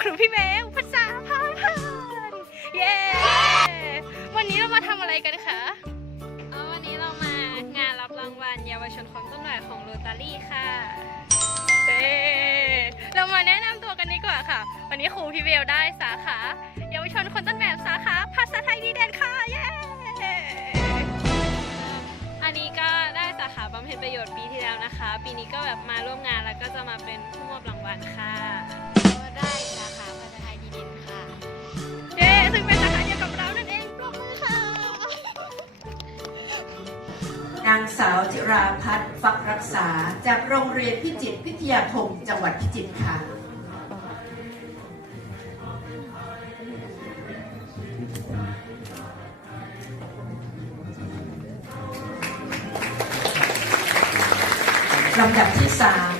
ครูพี่เบลภาษาพาเพลินเย้ วันนี้เรามาทำอะไรกันคะเอาวันนี้เรามางานรับรางวัลเยาวชนความต้นแบบของโรตารี่ค่ะเย้เรามาแนะนำตัวกันดีกว่าค่ะ วันนี้ครูพี่เบลได้สาขา เยาวชนคนต้นแบบสาขาภาษาไทยดีเด่นค่ะ เย้ อันนี้ก็ได้สาขาบำเพ็ญประโยชน์ปีที่แล้วนะคะ ปีนี้ก็แบบมาร่วมงานแล้วก็จะมาเป็นผู้มอบรางวัลค่ะก็ได้ สาขาภาษาไทยดีเด่นค่ะ เย้ซึ่งเป็นสาขาเดียวกับเรานั่นเองปรบมือค่ะ นางสาวจิราพัฒน์ฟักรักษาจากโรงเรียนพิจิตรพิทยาคมจังหวัดพิจิตรค่ะ ลำดับที่สาม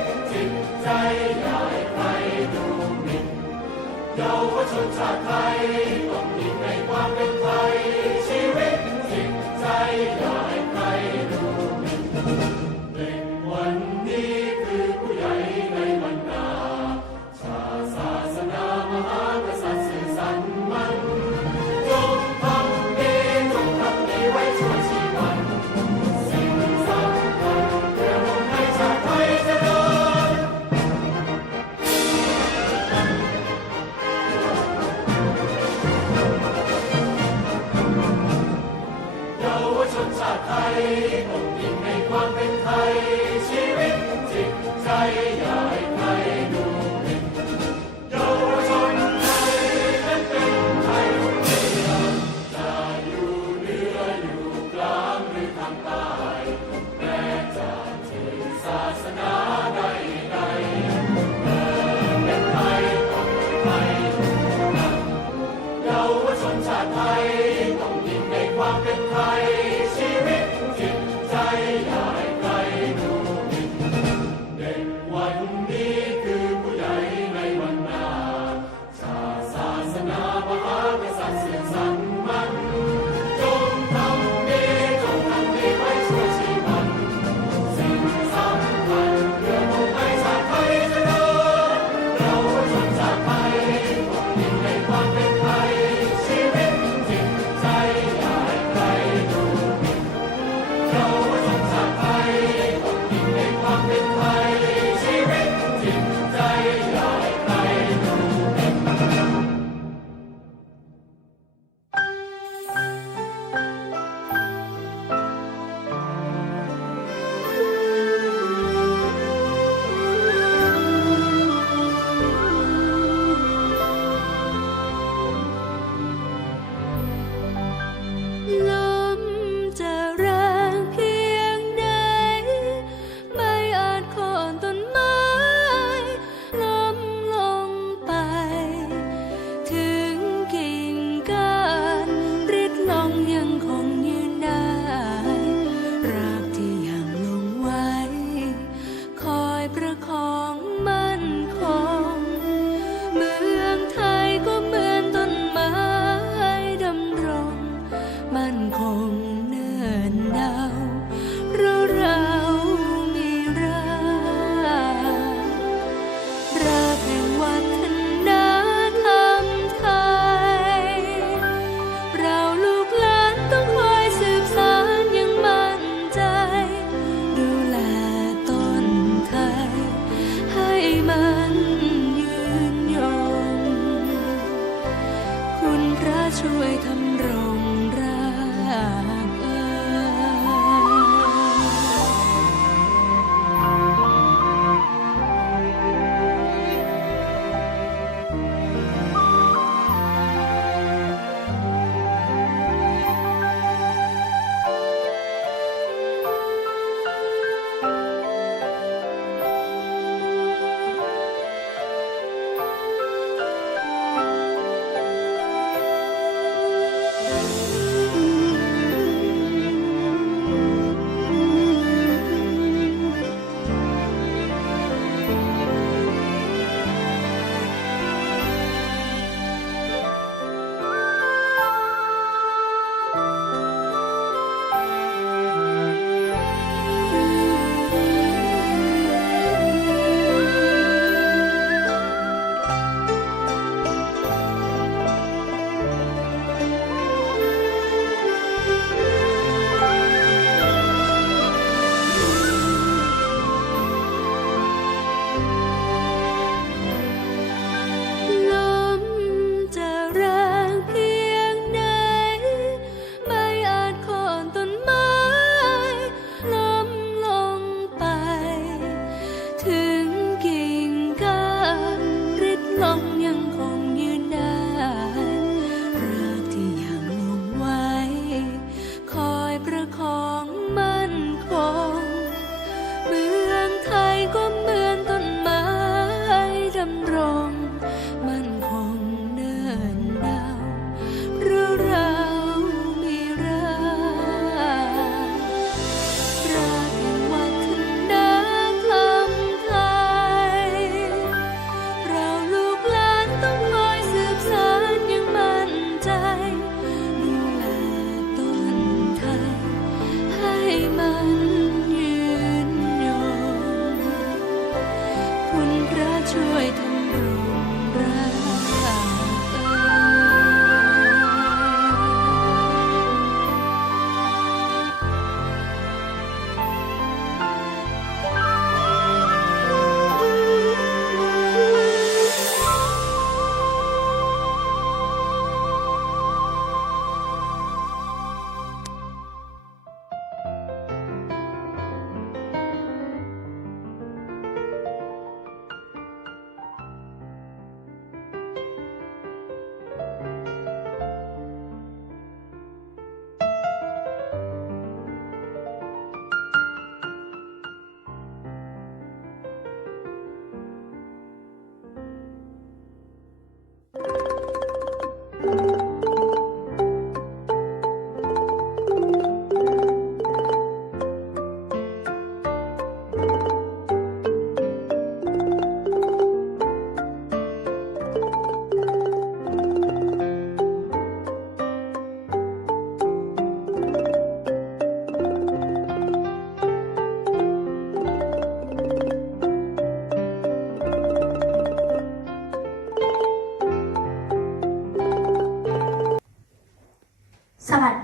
อย่าให้ใครดูหมิ่นเยาวชนชาติไทยต้องมีในความเป็นไทยชีวิตจิตใจอย่า ไทยต้องยิ่งในความเป็นไทย ชีวิตจิตใจให้ใครดูดิเยาชนไทยนั้นเป็นไทยดียวจะอยู่เหนืออยู่กลางหรือทางต้ 只为他们。 ช่วยทำรุงรั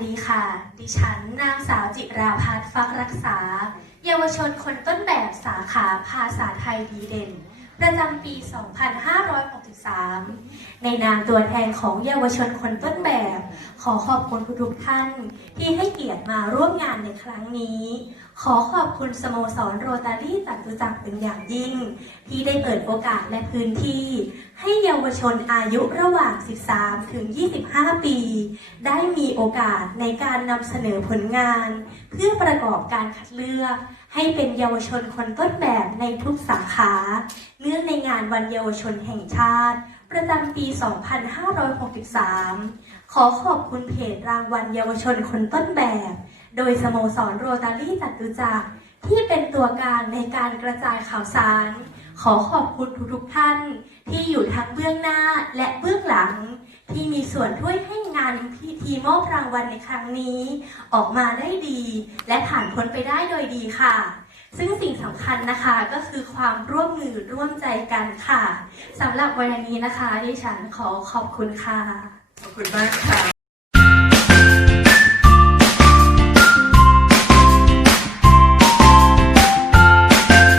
ดีค่ะ ดิฉันนางสาวจิราพัฒน์ฟักรักษา เยาวชนคนต้นแบบสาขาภาษาไทยดีเด่น ประจำปี 2563 ในนามตัวแทนของเยาวชนคนต้นแบบ ขอขอบคุณทุกท่านที่ให้เกียรติมาร่วมงานในครั้งนี้ ขอขอบคุณสโมสรโรตารี่จตุจักรเป็นอย่างยิ่ง ที่ได้เปิดโอกาสและพื้นที่ ให้เยาวชนอายุระหว่าง 13 ถึง 25 ปี ได้มีโอกาสในการนำเสนอผลงาน เพื่อประกอบการคัดเลือก ให้เป็นเยาวชนคนต้นแบบในทุกสาขา เนื่องในงานวันเยาวชนแห่งชาติ ประจำปี 2563 ขอขอบคุณเพจรางวัลเยาวชนคนต้นแบบ โดยสโมสรโรตารี่จัตุจักรที่เป็นตัวกลางในการกระจายข่าวสาร ขอขอบคุณทุกๆท่าน ที่อยู่ทั้งเบื้องหน้าและเบื้องหลัง ที่มีส่วนช่วยให้ งานพิธีมอบรางวัลในครั้งนี้ ออกมาได้ดี และผ่านพ้นไปได้โดยดีค่ะ ซึ่งสิ่งสำคัญนะคะก็คือความร่วมมือร่วมใจกันค่ะสำหรับวันนี้นะคะดิฉันขอขอบคุณค่ะ ขอบคุณมากค่ะ